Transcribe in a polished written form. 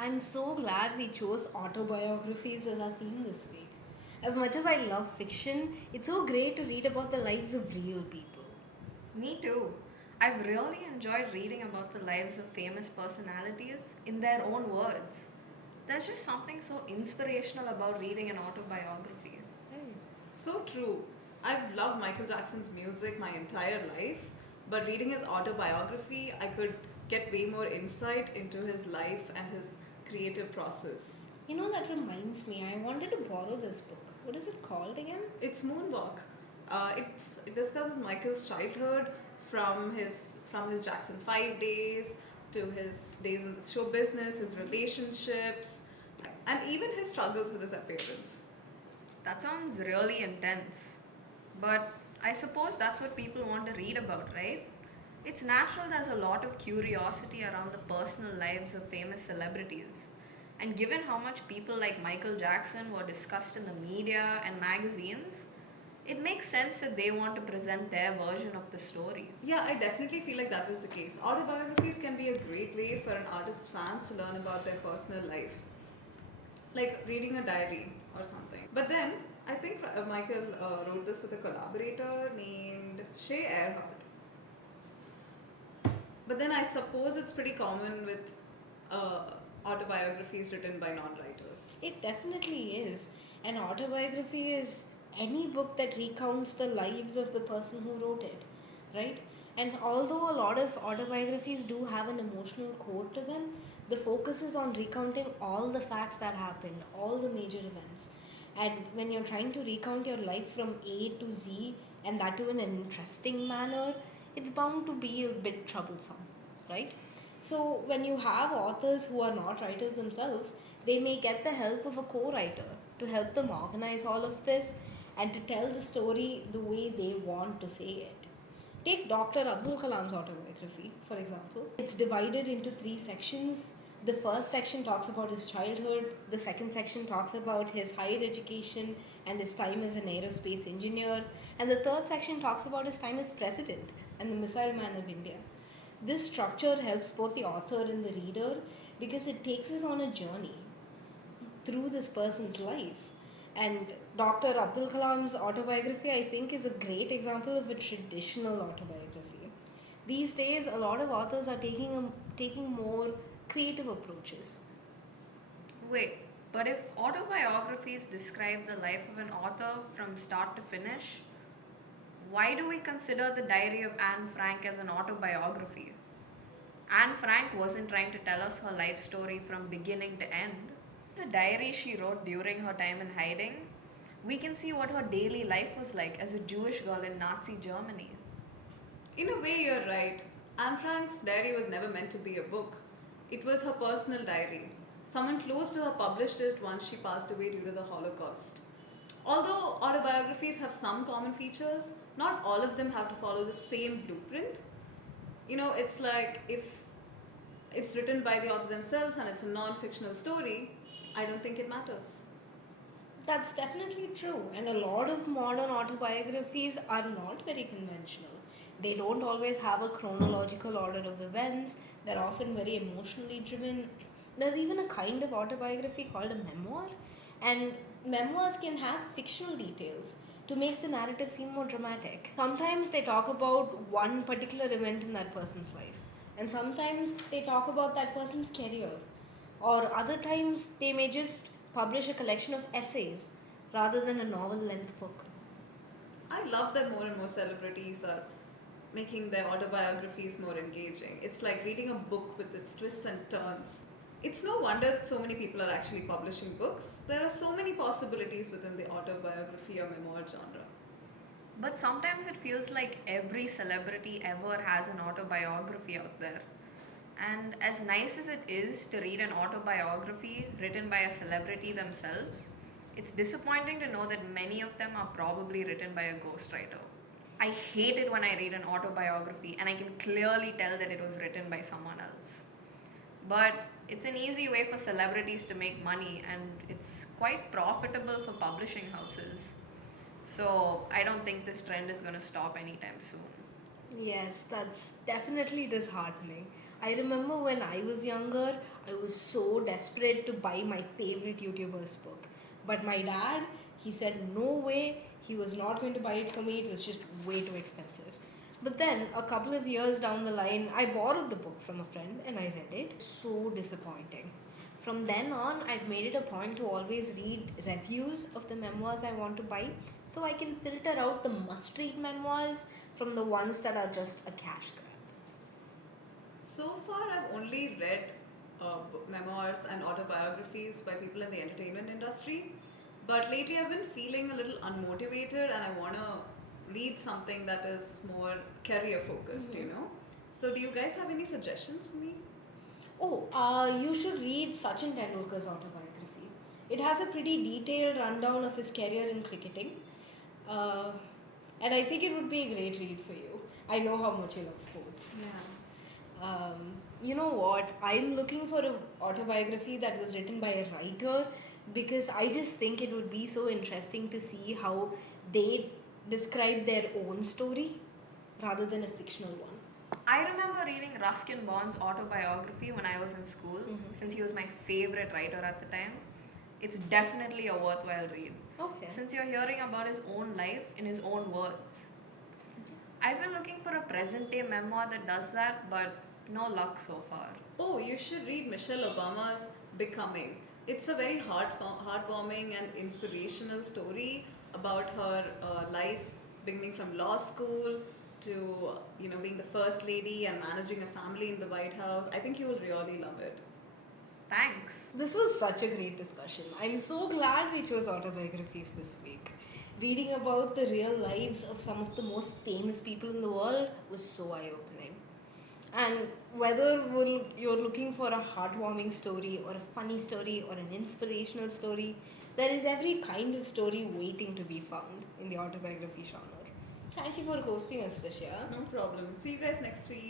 I'm so glad we chose autobiographies as our theme this week. As much as I love fiction, it's so great to read about the lives of real people. Me too. I've really enjoyed reading about the lives of famous personalities in their own words. There's just something so inspirational about reading an autobiography. So true. I've loved Michael Jackson's music my entire life, but reading his autobiography, I could get way more insight into his life and his creative process. You know, that reminds me, I wanted to borrow this book. What is it called again? It's Moonwalk. It discusses Michael's childhood from his from his Jackson 5 days to his days in the show business, his relationships, and even his struggles with his appearance. That sounds really intense. But I suppose that's what people want to read about, right? It's natural there's a lot of curiosity around the personal lives of famous celebrities. And given how much people like Michael Jackson were discussed in the media and magazines, it makes sense that they want to present their version of the story. Yeah, I definitely feel like that was the case. Autobiographies can be a great way for an artist's fans to learn about their personal life, like reading a diary or something. But then, I think Michael wrote this with a collaborator named Shay Earhart. But then I suppose it's pretty common with autobiographies written by non writers. It definitely is. An autobiography is any book that recounts the lives of the person who wrote it, right? And although a lot of autobiographies do have an emotional core to them, the focus is on recounting all the facts that happened, all the major events. And when you're trying to recount your life from A to Z, and that too in an interesting manner, it's bound to be a bit troublesome, right? So, when you have authors who are not writers themselves, they may get the help of a co writer to help them organize all of this and to tell the story the way they want to say it. Take Dr. Abdul Kalam's autobiography, for example. It's divided into three sections. The first section talks about his childhood, the second section talks about his higher education and his time as an aerospace engineer, and the third section talks about his time as president and the Missile Man of India. This structure helps both the author and the reader because it takes us on a journey through this person's life. And Dr. Abdul Kalam's autobiography, I think, is a great example of a traditional autobiography. These days, a lot of authors are taking more creative approaches. Wait, but if autobiographies describe the life of an author from start to finish, why do we consider the diary of Anne Frank as an autobiography? Anne Frank wasn't trying to tell us her life story from beginning to end. It's a diary she wrote during her time in hiding. We can see what her daily life was like as a Jewish girl in Nazi Germany. In a way, you're right. Anne Frank's diary was never meant to be a book. It was her personal diary. Someone close to her published it once she passed away due to the Holocaust. Although autobiographies have some common features, not all of them have to follow the same blueprint. It's like if it's written by the author themselves and it's a non fictional story, I don't think it matters. That's definitely true, and a lot of modern autobiographies are not very conventional. They don't always have a chronological order of events, they're often very emotionally driven. There's even a kind of autobiography called a memoir, and memoirs can have fictional details to make the narrative seem more dramatic. Sometimes they talk about one particular event in that person's life, and sometimes they talk about that person's career, or other times they may just publish a collection of essays rather than a novel length book. I love that more and more celebrities are making their autobiographies more engaging. It's like reading a book with its twists and turns. It's no wonder that so many people are actually publishing books. There are so many possibilities within the autobiography or memoir genre. But sometimes it feels like every celebrity ever has an autobiography out there. And as nice as it is to read an autobiography written by a celebrity themselves, it's disappointing to know that many of them are probably written by a ghostwriter. I hate it when I read an autobiography and I can clearly tell that it was written by someone else. But it's an easy way for celebrities to make money and it's quite profitable for publishing houses. So I don't think this trend is going to stop anytime soon. Yes, that's definitely disheartening. I remember when I was younger, I was so desperate to buy my favorite YouTuber's book. But my dad, he said no way, he was not going to buy it for me, it was just way too expensive. But then, a couple of years down the line, I borrowed the book from a friend and I read it. So disappointing. From then on, I've made it a point to always read reviews of the memoirs I want to buy so I can filter out the must read memoirs from the ones that are just a cash grab. So far, I've only read memoirs and autobiographies by people in the entertainment industry. But lately, I've been feeling a little unmotivated and I want to read something that is more career focused, you know. So, do you guys have any suggestions for me? Oh, you should read Sachin Tendulkar's autobiography. It has a pretty detailed rundown of his career in cricketing. Uh, and I think it would be a great read for you. I know how much you love sports. You know what? I'm looking for an autobiography that was written by a writer because I just think it would be so interesting to see how they describe their own story rather than a fictional one. I remember reading Ruskin Bond's autobiography when I was in school, since he was my favorite writer at the time. It's definitely a worthwhile read. Okay. Since you're hearing about his own life in his own words. I've been looking for a present day memoir that does that, but no luck so far. Oh, you should read Michelle Obama's Becoming. It's a very heartwarming and inspirational story about her life beginning from law school to being the first lady and managing a family in the White House. I think you will really love it. Thanks. This was such a great discussion. I'm so glad we chose autobiographies this week. Reading about the real lives of some of the most famous people in the world was so eye opening. And whether you're looking for a heartwarming story or a funny story or an inspirational story, there is every kind of story waiting to be found in the autobiography genre. Thank you for hosting us, Rishya. No problem. See you guys next week.